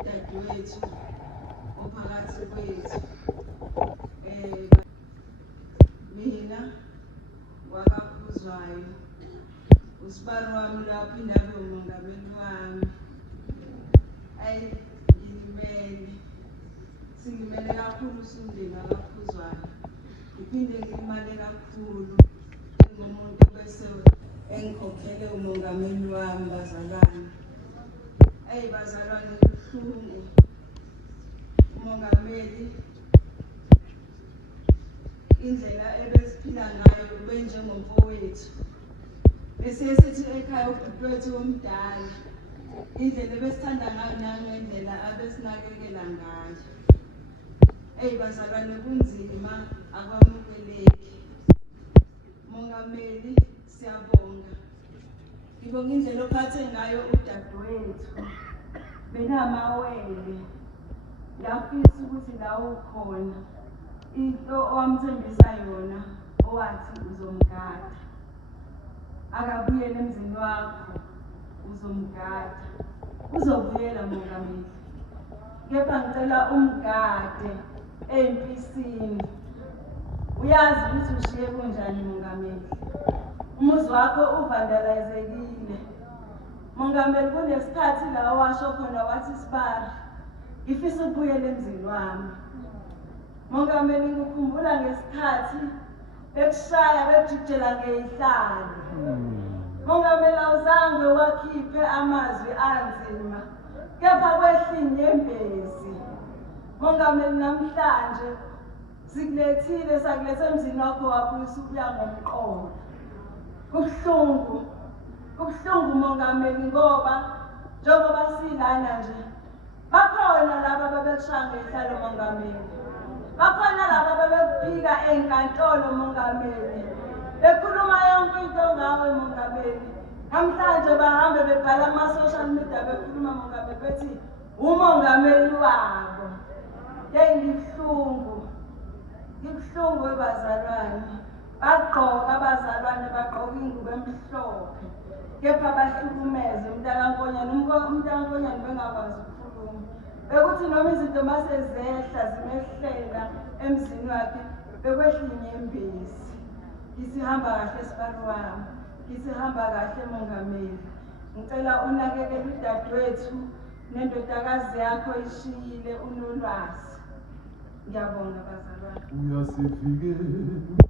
udadewethu ophakathi kwethu. Mina wakakhuzwayo usibari wami lapho indabe umongameli wami. Singimele kakhulu usundeni wakakhuzwayo. Ngiphinde ngilimale kakhulu ngumuntu bese engikhokhele umongameli wami bazalwane. Bazalwane kubuhlungu. Umongameli indlela ebesiphila ngayo benjengomfowethu. Bese sithi ekhaya ubhuti omdala indlela ebesithanda ngayo nangendlela abesinakekela ngayo. Bazalwane kunzima akwamukeleki. Mongameli siyabonga. Ngibonga indlela ophathe ngayo udadewethu. Benamawele. Ngiyafisa ukuthi la ukhona into owamthembisa yona owathi uzomgada. Akabuyele emzini wakho uzomgada. Uzobuyela mongameli. Kepha ngicela umgade empisini. Uyazi ukuthi ushiye kunjani mongameli. Umuzi wakho uvandalizekile. Mongameli kunesikhathi la washo khona wathi Sibari ngifisa ukubuyela emzini wami. Mongameli ngikhumbula ngesikhathi bekushaya bekujikijela ngezihlalo. Mongameli awuzange wakhiphe amazwi anzima kepha kwehla inyembezi. Mongameli namhlanje sikulethile sakuletha emzini wakho wabuyisa ukuya ngomqondo. Kubuhlungu mongameli ngoba njengoba silana nje bakhona laba ababekushaya ngezihlalo mongameli. Bakhona laba ababekuphika enkantolo mongameli. Bekhuluma yonke into ngawe mongameli. Namhlanje bahambe bebhala ama-social media bekhuluma mongameli bethi umongameli wabo. Ngikubuhlungu bazalwane. Bagqoka abazalwane bagqoka ingubo emhlophe. Kepha bahlukumeze umntakankonyane bengakwazi ukukhuluma. Bekuthi noma izinto mase zehla zimehlela emzini wakhe bekwehla inyembezi. Isihamba kahle Sibari wami. Isihamba kahle mongameli. Ngicela unakekele udadewethu nendodakazi yakho ishiyile unolwazi. Ngiyabonga bazalwane. Uyasivikela.